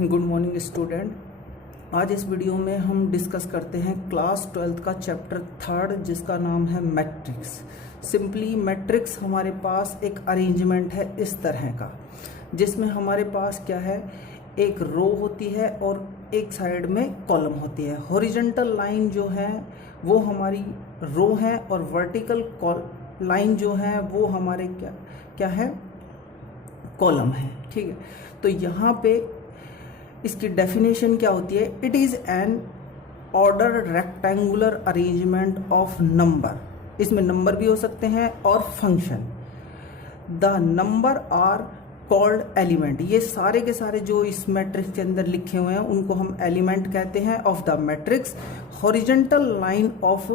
Good morning student. आज इस video में हम डिस्कस करते हैं क्लास 12th का चैप्टर 3 जिसका नाम है मैट्रिक्स। सिंपली मैट्रिक्स हमारे पास एक अरेंजमेंट है इस तरह का, जिसमें हमारे पास क्या है, एक रो होती है और एक साइड में कॉलम होती है। हॉरिजॉन्टल लाइन जो है वो हमारी रो है और वर्टिकल लाइन जो है वो हमारे क्या है, कॉलम है। ठीक है, तो यहाँ पे इसकी डेफिनेशन क्या होती है? It is an order rectangular arrangement of number. इसमें नंबर भी हो सकते हैं और function. The number are called element. ये सारे के सारे जो इस मैट्रिक्स के अंदर लिखे हुए हैं उनको हम एलिमेंट कहते हैं of the matrix. Horizontal line of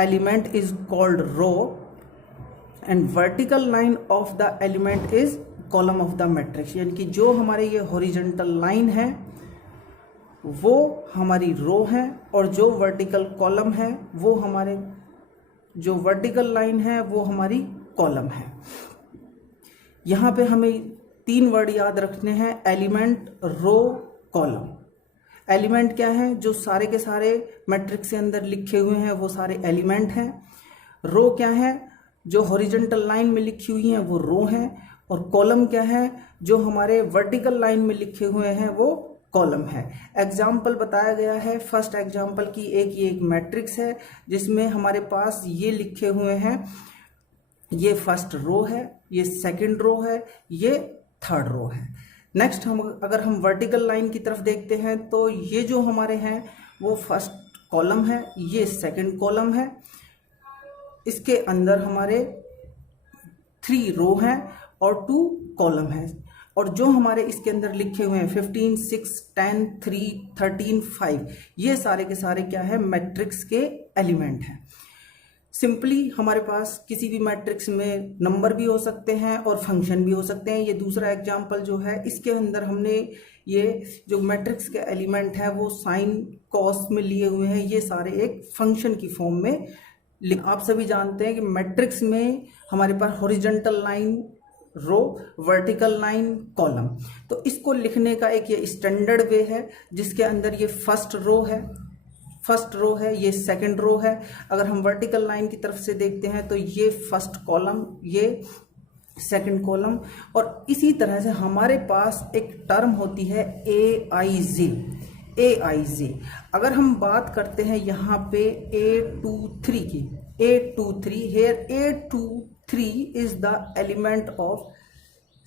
element is called row and vertical line of the element is column of the matrix. यानी कि जो हमारे ये हॉरिजॉन्टल लाइन है वो हमारी रो है और जो वर्टिकल कॉलम है वो हमारे जो वर्टिकल लाइन है वो हमारी कॉलम है। यहाँ पे हमें 3 वर्ड याद रखने हैं: एलिमेंट, रो, कॉलम। एलिमेंट क्या है? जो सारे के सारे मैट्रिक्स के अंदर लिखे हुए हैं वो सारे एलिमेंट हैं। रो क्या है? जो हॉरिजॉन्टल लाइन में लिखी हुई हैं वो रो हैं। और कॉलम क्या है? जो हमारे वर्टिकल लाइन में लिखे हुए हैं वो कॉलम है। एग्जाम्पल बताया गया है। फर्स्ट एग्जाम्पल की ये एक मैट्रिक्स है जिसमें हमारे पास ये लिखे हुए हैं, ये फर्स्ट रो है, ये सेकंड रो है, ये थर्ड रो है। नेक्स्ट अगर हम वर्टिकल लाइन की तरफ देखते हैं तो ये जो हमारे हैं वो फर्स्ट कॉलम है, ये सेकंड कॉलम है। इसके अंदर हमारे 3 रो हैं और 2 कॉलम है। और जो हमारे इसके अंदर लिखे हुए हैं 15, 6, 10, 3, 13, 5, ये सारे के सारे क्या है, मैट्रिक्स के एलिमेंट हैं। सिंपली हमारे पास किसी भी मैट्रिक्स में नंबर भी हो सकते हैं और फंक्शन भी हो सकते हैं। ये दूसरा एग्जाम्पल जो है इसके अंदर हमने ये जो मैट्रिक्स के एलिमेंट हैं वो साइन कॉस में लिए हुए हैं। ये सारे एक फंक्शन की फॉर्म में। आप सभी जानते हैं कि मैट्रिक्स में हमारे पास हॉरिजॉन्टल लाइन रो, वर्टिकल लाइन कॉलम। तो इसको लिखने का एक ये स्टैंडर्ड वे है जिसके अंदर ये फर्स्ट रो है, ये सेकंड रो है। अगर हम वर्टिकल लाइन की तरफ से देखते हैं तो ये फर्स्ट कॉलम, ये सेकंड कॉलम। और इसी तरह से हमारे पास एक टर्म होती है AIJ। अगर हम बात करते हैं यहाँ पे A23 की, A23 here, A23 is the element of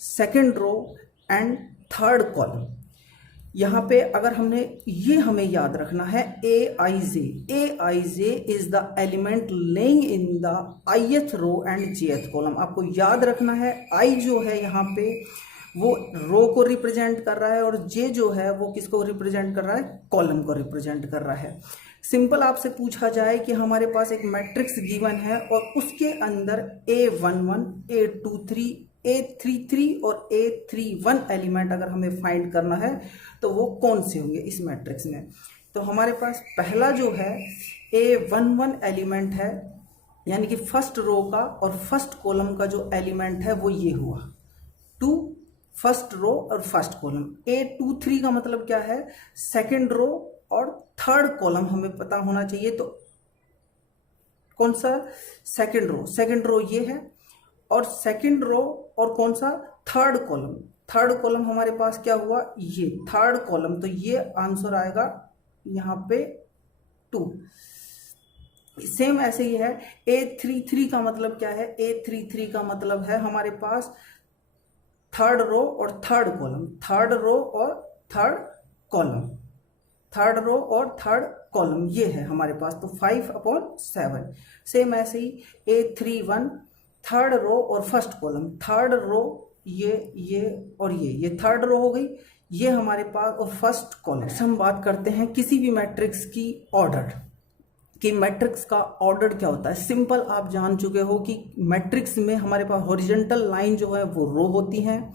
second row and third column। यहाँ पे अगर हमें याद रखना है AIJ is the element laying in the ith row and jth column। आपको याद रखना है I जो है यहाँ पे वो रो को रिप्रेजेंट कर रहा है और जे जो है वो किसको रिप्रेजेंट कर रहा है, कॉलम को रिप्रेजेंट कर रहा है। सिंपल आपसे पूछा जाए कि हमारे पास एक मैट्रिक्स गिवन है और उसके अंदर A11, A23, A33 और A31 एलिमेंट अगर हमें फाइंड करना है तो वो कौन से होंगे इस मैट्रिक्स में? तो हमारे पास पहला जो है A11 एलिमेंट है, यानी कि फर्स्ट रो का और फर्स्ट कॉलम का जो एलिमेंट है वो ये हुआ 2, फर्स्ट रो और फर्स्ट कॉलम। A23 का मतलब क्या है, सेकंड रो और थर्ड कॉलम हमें पता होना चाहिए। तो कौन सा? सेकंड रो ये है और सेकंड रो और कौन सा, थर्ड कॉलम हमारे पास क्या हुआ, ये थर्ड कॉलम। तो ये आंसर आएगा यहाँ पे 2। सेम ऐसे ही है A33 का मतलब क्या है, A33 का मतलब है हमारे पास थर्ड रो और थर्ड कॉलम, ये है हमारे पास। तो 5/7। सेम ऐसे ही A31 थर्ड रो और फर्स्ट कॉलम, थर्ड रो ये और ये थर्ड रो हो गई, ये हमारे पास। और फर्स्ट कॉलम हम बात करते हैं किसी भी मैट्रिक्स की ऑर्डर कि मैट्रिक्स का ऑर्डर क्या होता है। सिंपल आप जान चुके हो कि मैट्रिक्स में हमारे पास हॉरिजॉन्टल लाइन जो है वो रो होती हैं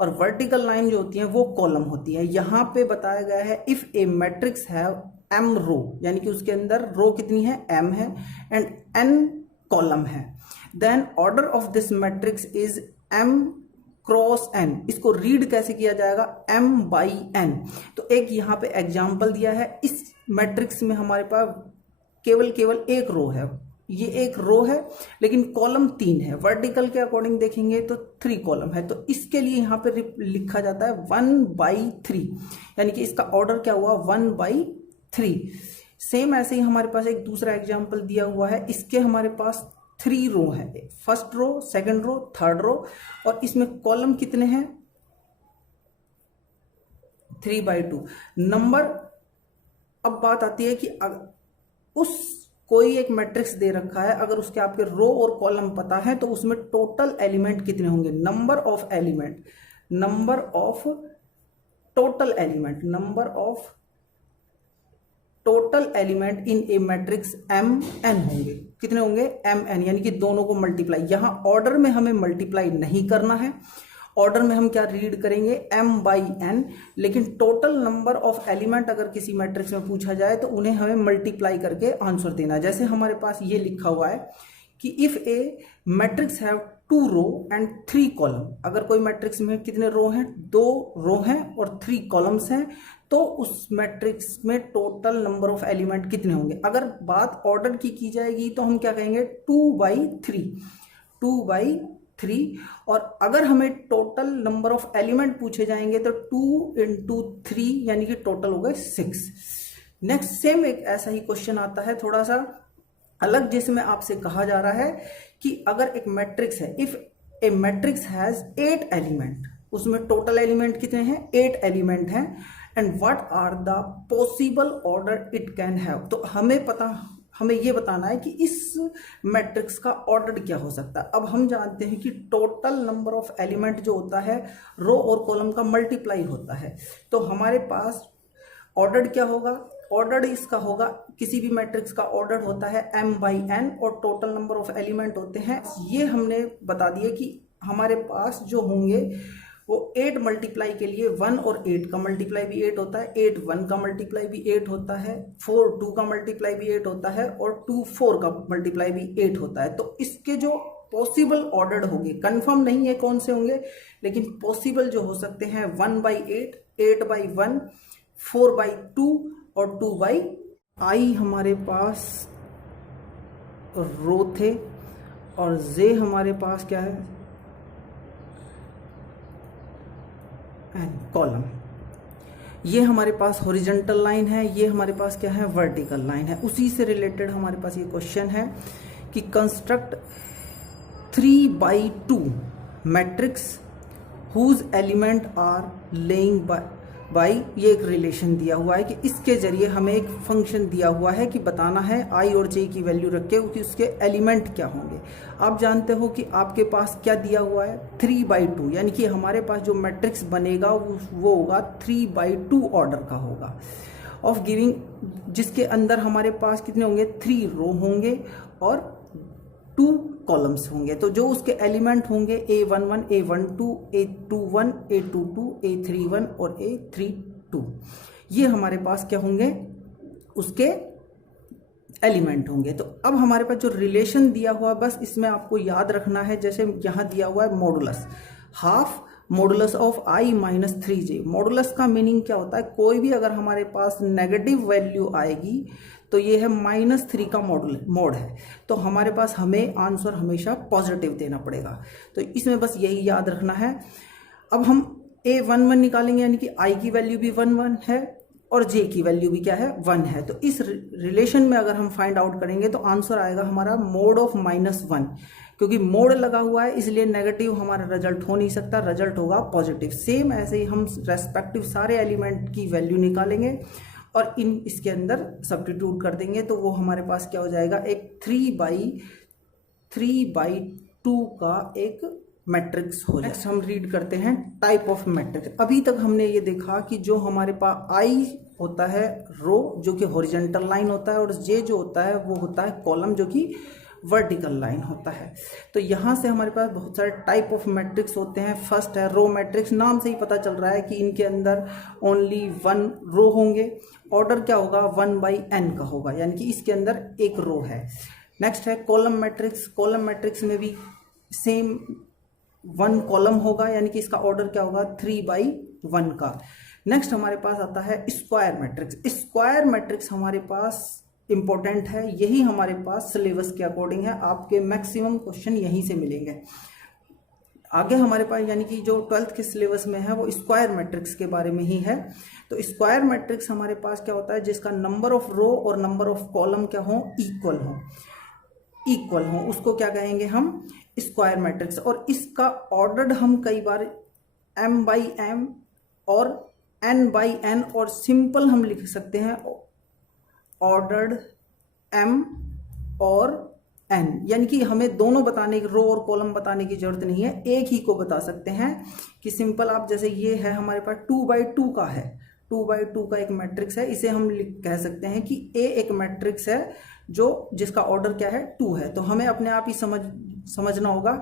और वर्टिकल लाइन जो होती है वो कॉलम होती है। यहाँ पे बताया गया है इफ ए मैट्रिक्स है m रो, यानी कि उसके अंदर रो कितनी है, m है, एंड n कॉलम है, then order of this matrix is m cross n, इसको रीड कैसे किया जाएगा, m/n। तो एक यहाँ पे एग्जाम्पल दिया है, इस मैट्रिक्स में हमारे पास केवल एक रो है, ये एक रो है लेकिन कॉलम 3 है, वर्टिकल के अकॉर्डिंग देखेंगे तो 3 कॉलम है, तो इसके लिए यहाँ पे लिखा जाता है 1/3, यानी कि इसका ऑर्डर क्या हुआ 1/3। सेम ऐसे ही हमारे पास एक दूसरा एग्जाम्पल दिया हुआ है, इसके हमारे पास 3 रो है, first row, second row, third row, और इसमें कॉलम कितने हैं 3/2 नंबर। अब बात आती है कि उस कोई एक मैट्रिक्स दे रखा है, अगर उसके आपके रो और कॉलम पता है तो उसमें टोटल एलिमेंट कितने होंगे, number of element, number of total element, number of total element in A matrix mn होंगे, कितने होंगे mn, यानी कि दोनों को मल्टीप्लाई, यहां ऑर्डर में हमें मल्टीप्लाई नहीं करना है, ऑर्डर में हम क्या रीड करेंगे m/n, लेकिन टोटल नंबर ऑफ एलिमेंट अगर किसी मैट्रिक्स में पूछा जाए तो उन्हें हमें मल्टीप्लाई करके आंसर देना है। जैसे हमारे पास ये लिखा हुआ है कि if a matrix have 2 row and 3 column, अगर कोई मैट्रिक्स में कितने रो हैं, 2 रो हैं और 3 कॉलम्स हैं, तो उस मैट्रिक्स में टोटल नंबर ऑफ एलिमेंट कितने होंगे। अगर बात ऑर्डर की जाएगी तो हम क्या कहेंगे 2/3, और अगर हमें टोटल नंबर ऑफ एलिमेंट पूछे जाएंगे तो 2 × 3 यानी कि टोटल हो गए 6। नेक्स्ट सेम एक ऐसा ही क्वेश्चन आता है थोड़ा सा अलग, जिसमें आपसे कहा जा रहा है कि अगर एक मैट्रिक्स है, if a matrix has 8 element, उसमें टोटल एलिमेंट कितने हैं 8 एलिमेंट हैं, and what are the possible order it can have. तो हमें ये बताना है कि इस मैट्रिक्स का ऑर्डर क्या हो सकता है। अब हम जानते हैं कि टोटल नंबर ऑफ एलिमेंट जो होता है रो और कॉलम का मल्टीप्लाई होता है, तो हमारे पास ऑर्डर क्या होगा, ऑर्डर इसका होगा, किसी भी मैट्रिक्स का ऑर्डर होता है m/n और टोटल नंबर ऑफ एलिमेंट होते हैं। ये हमने बता दिया कि हमारे पास जो होंगे वो 8 मल्टीप्लाई के लिए 1 और 8 का मल्टीप्लाई भी 8 होता है, 8 1 का मल्टीप्लाई भी 8 होता है, 4 2 का मल्टीप्लाई भी 8 होता है, और 2 4 का मल्टीप्लाई भी 8 होता है। तो इसके जो पॉसिबल ऑर्डर होंगे, कंफर्म नहीं है कौन से होंगे, लेकिन पॉसिबल जो हो सकते हैं 1/8, 8/1, 4/2 और 2/i हमारे पास रो थे, और जे हमारे पास क्या है कॉलम। ये हमारे पास हॉरिजॉन्टल लाइन है, ये हमारे पास क्या है वर्टिकल लाइन है। उसी से रिलेटेड हमारे पास ये क्वेश्चन है कि construct 3/2 matrix whose element are lying by, ये एक रिलेशन दिया हुआ है कि इसके जरिए हमें एक फंक्शन दिया हुआ है कि बताना है i और j की वैल्यू रख के कि उसके एलिमेंट क्या होंगे। आप जानते हो कि आपके पास क्या दिया हुआ है 3/2, यानी कि हमारे पास जो मैट्रिक्स बनेगा वो होगा 3/2 ऑर्डर का होगा, ऑफ गिविंग, जिसके अंदर हमारे पास कितने होंगे 3 रो होंगे और 2 कॉलम्स होंगे। तो जो उसके एलिमेंट होंगे A11, A12, A21, A22, A31 और A32, ये हमारे पास क्या होंगे उसके एलिमेंट होंगे। तो अब हमारे पास जो रिलेशन दिया हुआ बस इसमें आपको याद रखना है, जैसे यहाँ दिया हुआ है modulus, half modulus of i minus 3j। Modulus का मीनिंग क्या होता है, कोई भी अगर हमारे पास नेगेटिव वैल्यू आएगी तो ये है -3 का मोड है, तो हमारे पास हमें आंसर हमेशा पॉजिटिव देना पड़ेगा। तो इसमें बस यही याद रखना है। अब हम A11 निकालेंगे, यानी कि i की वैल्यू भी 1 है और j की वैल्यू भी क्या है 1 है। तो इस रिलेशन में अगर हम फाइंड आउट करेंगे तो आंसर आएगा हमारा मोड ऑफ -1, क्योंकि मोड लगा हुआ है इसलिए नेगेटिव हमारा रिजल्ट हो नहीं सकता, रिजल्ट होगा पॉजिटिव। सेम ऐसे ही हम रेस्पेक्टिव सारे एलिमेंट की वैल्यू निकालेंगे और इसके अंदर सब्स्टिट्यूट कर देंगे, तो वो हमारे पास क्या हो जाएगा, एक 3/2 का एक मैट्रिक्स हो जाएगा। नेक्स्ट हम रीड करते हैं टाइप ऑफ मैट्रिक्स। अभी तक हमने ये देखा कि जो हमारे पास i होता है रो जो कि हॉरिजॉन्टल लाइन होता है, और j जो होता है वो होता है कॉलम जो कि वर्टिकल लाइन होता है। तो यहाँ से हमारे पास बहुत सारे टाइप ऑफ मैट्रिक्स होते हैं। फर्स्ट है रो मैट्रिक्स, नाम से ही पता चल रहा है कि इनके अंदर ओनली 1 रो होंगे। ऑर्डर क्या होगा 1/n का होगा, यानी कि इसके अंदर एक रो है। नेक्स्ट है कॉलम मैट्रिक्स। कॉलम मैट्रिक्स में भी सेम 1 कॉलम होगा, यानी कि इसका ऑर्डर क्या होगा 3/1 का। नेक्स्ट हमारे पास आता है स्क्वायर मैट्रिक्स। स्क्वायर मैट्रिक्स हमारे पास इंपॉर्टेंट है, यही हमारे पास सिलेबस के अकॉर्डिंग है, आपके मैक्सिमम क्वेश्चन यहीं से मिलेंगे। आगे हमारे पास यानी कि जो 12th के सिलेबस में है वो स्क्वायर मैट्रिक्स के बारे में ही है। तो स्क्वायर मैट्रिक्स हमारे पास क्या होता है, जिसका नंबर ऑफ रो और नंबर ऑफ कॉलम क्या हो, इक्वल हो, उसको क्या कहेंगे हम, स्क्वायर मैट्रिक्स। और इसका ऑर्डर्ड हम कई बार m/m और n/n और सिंपल हम लिख सकते हैं ऑर्डर्ड m और n, यानी कि हमें दोनों बताने की, रो और कॉलम बताने की जरूरत नहीं है, एक ही को बता सकते हैं कि सिंपल आप जैसे ये है हमारे पास 2/2 का है, 2/2 का एक मैट्रिक्स है, इसे हम कह सकते हैं कि A एक मैट्रिक्स है जो जिसका ऑर्डर क्या है 2 है। तो हमें अपने आप ही समझना होगा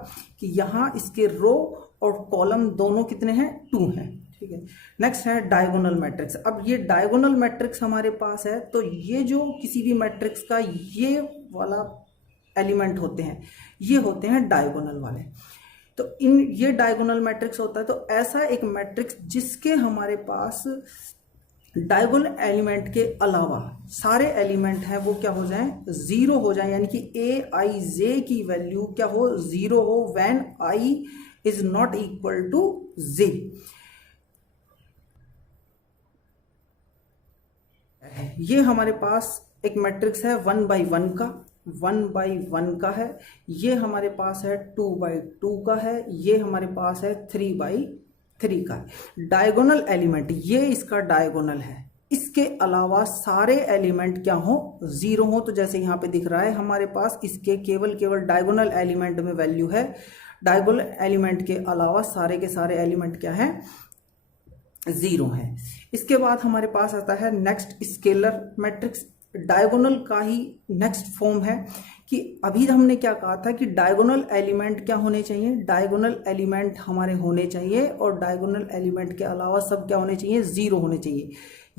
कि यहाँ इसके रो और कॉलम दोनों कितने हैं, 2 हैं। ठीक है, नेक्स्ट है डायगोनल मैट्रिक्स। अब ये डायगोनल मैट्रिक्स हमारे पास है, तो ये जो किसी भी मैट्रिक्स का ये वाला एलिमेंट होते हैं, ये होते हैं डायगोनल वाले। तो इन ये डायगोनल मैट्रिक्स होता है, तो ऐसा एक मैट्रिक्स जिसके हमारे पास डायगोनल एलिमेंट के अलावा सारे एलिमेंट हैं वो क्या हो जाएं, 0 हो जाएं, यानी कि Aij की वैल्यू क्या हो, 0 हो when I is not equal to j। ये हमारे पास एक मैट्रिक्स है 1/1 का, 1/1 का है, ये हमारे पास है 2/2 का है, ये हमारे पास है 3/3 का है। डायगोनल एलिमेंट ये इसका डायगोनल है, इसके अलावा सारे एलिमेंट क्या हो, 0 हो। तो जैसे यहाँ पे दिख रहा है हमारे पास इसके केवल डायगोनल एलिमेंट में वैल्यू है, डायगोनल एलिमेंट के अलावा सारे के सारे एलिमेंट क्या है, 0 है। इसके बाद हमारे पास आता है नेक्स्ट स्केलर मैट्रिक्स। डायगोनल का ही नेक्स्ट फॉर्म है कि अभी हमने क्या कहा था कि डायगोनल एलिमेंट क्या होने चाहिए, डायगोनल एलिमेंट हमारे होने चाहिए और डायगोनल एलिमेंट के अलावा सब क्या होने चाहिए, 0 होने चाहिए।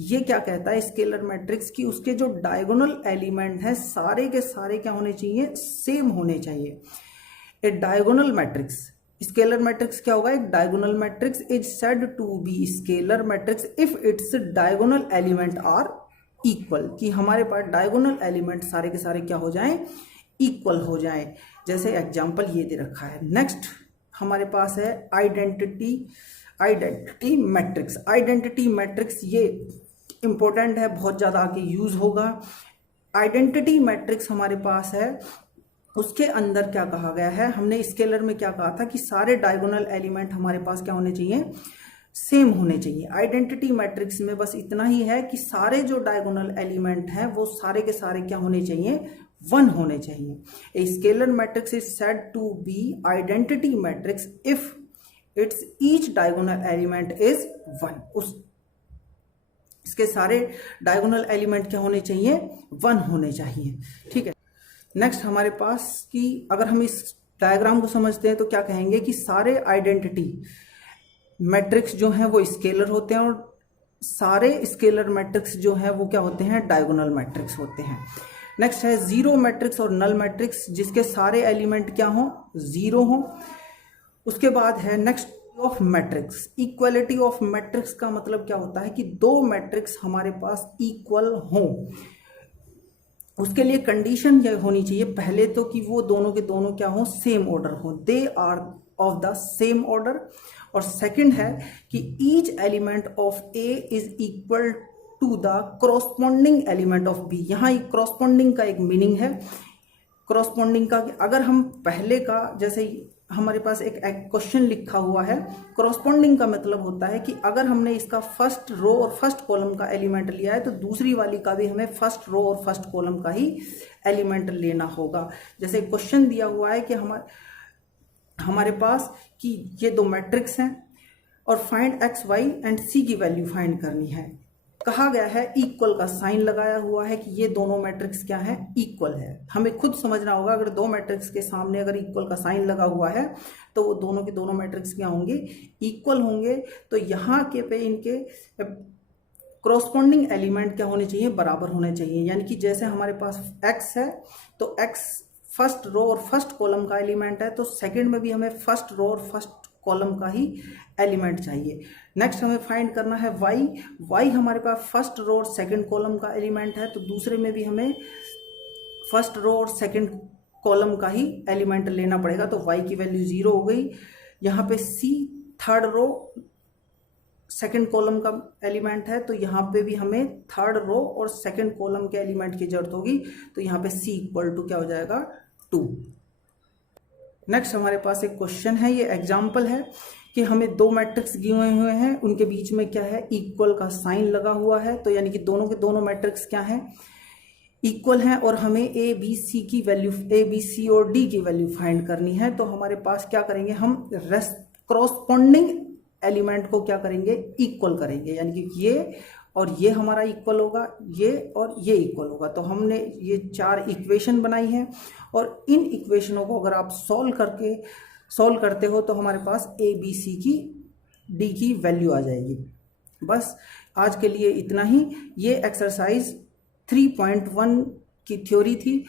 ये क्या कहता है स्केलर मैट्रिक्स कि उसके जो डायगोनल एलिमेंट है सारे के सारे क्या होने चाहिए, सेम होने चाहिए। A diagonal matrix, scalar matrix क्या होगा, एक diagonal matrix is said to be scalar matrix if its diagonal element are equal, कि हमारे पास डायगोनल एलिमेंट सारे के सारे क्या हो जाएं, इक्वल हो जाएं। जैसे एग्जांपल ये दे रखा है। नेक्स्ट हमारे पास है आइडेंटिटी मैट्रिक्स। आइडेंटिटी मैट्रिक्स ये इंपॉर्टेंट है, बहुत ज़्यादा आगे यूज होगा। आइडेंटिटी मैट्रिक्स हमारे पास है, उसके अंदर क्या कहा गया है, हमने स्केलर में क्या कहा था कि सारे डायगोनल एलिमेंट हमारे पास क्या होने चाहिए, सेम होने चाहिए। आइडेंटिटी मैट्रिक्स में बस इतना ही है कि सारे जो डायगोनल एलिमेंट हैं वो सारे के सारे क्या होने चाहिए, 1 होने चाहिए। A scalar matrix is said to be identity matrix if its each diagonal element is 1। इसके सारे डायगोनल एलिमेंट क्या होने चाहिए, 1 होने चाहिए। ठीक है, नेक्स्ट हमारे पास कि अगर हम इस डायग्राम को समझते हैं तो क्या कहेंगे कि सारे आइडेंटिटी मैट्रिक्स जो हैं वो स्केलर होते हैं और सारे स्केलर मैट्रिक्स जो हैं वो क्या होते हैं, डायगोनल मैट्रिक्स होते हैं। नेक्स्ट है जीरो मैट्रिक्स और नल मैट्रिक्स, जिसके सारे एलिमेंट क्या हो, 0 हो। उसके बाद है next of matrix. Equality of matrix का मतलब क्या होता है कि 2 मैट्रिक्स हमारे पास इक्वल हों। उसके लिए कंडीशन क्या होनी चाहिए, पहले तो कि वो दोनों के दोनों क्या हो, सेम ऑर्डर हो, they are of the same order. और सेकंड है कि each element of A is equal to the corresponding element of B. यहाँ एक कॉरस्पॉन्डिंग का एक मीनिंग है, कॉरस्पॉन्डिंग का अगर हम पहले का जैसे हमारे पास एक क्वेश्चन लिखा हुआ है, कॉरस्पॉन्डिंग का मतलब होता है कि अगर हमने इसका फर्स्ट रो और फर्स्ट कॉलम का एलिमेंट लिया है तो दूसरी वाली का भी हमें फर्स्ट रो और फर्स्ट कॉलम का ही एलिमेंट लेना होगा। जैसे क्वेश्चन दिया हुआ है कि हमारे पास कि ये 2 मैट्रिक्स हैं और फाइंड एक्स वाई एंड सी की वैल्यू फाइंड करनी है। कहा गया है इक्वल का साइन लगाया हुआ है कि ये दोनों मैट्रिक्स क्या है, इक्वल है। हमें खुद समझना होगा अगर 2 मैट्रिक्स के सामने अगर इक्वल का साइन लगा हुआ है तो वो दोनों के दोनों मैट्रिक्स क्या होंगे, इक्वल होंगे। तो यहाँ के पे इनके कॉरस्पॉन्डिंग एलिमेंट क्या होने चाहिए, बराबर होने चाहिए। यानी कि जैसे हमारे पास x है तो x फर्स्ट रो और फर्स्ट कॉलम का एलिमेंट है, तो सेकंड में भी हमें फर्स्ट रो और फर्स्ट कॉलम का ही एलिमेंट चाहिए। नेक्स्ट हमें फाइंड करना है y हमारे पास फर्स्ट रो और सेकंड कॉलम का एलिमेंट है, तो दूसरे में भी हमें फर्स्ट रो और सेकंड कॉलम का ही एलिमेंट लेना पड़ेगा, तो y की वैल्यू 0 हो गई। यहाँ पे c third row second column का एलिमेंट है, तो यहाँ पे भी हमें थर्ड रो और सेकंड कॉलम के एलिमेंट की जरूरत होगी, तो यहाँ पे c इक्वल टू क्या हो जाएगा 2। नेक्स्ट हमारे पास एक क्वेश्चन है, ये एग्जाम्पल है कि हमें दो मैट्रिक्स गिवे हुए हैं, उनके बीच में क्या है, इक्वल का साइन लगा हुआ है, तो यानी कि दोनों के दोनों मैट्रिक्स क्या हैं, इक्वल हैं, और हमें ए बी सी की वैल्यू, ए बी सी और डी की वैल्यू फाइंड करनी है। तो हमारे पास क्या करेंगे, हम क्रॉसपोंडिंग एलिमेंट को क्या करेंगे, इक्वल करेंगे, यानी कि ये और ये हमारा इक्वल होगा, ये और ये इक्वल होगा। तो हमने ये 4 इक्वेशन बनाई है, और इन इक्वेशनों को अगर आप सॉल्व करते हो तो हमारे पास ए बी सी की डी की वैल्यू आ जाएगी। बस आज के लिए इतना ही। ये एक्सरसाइज 3.1 की थ्योरी थी।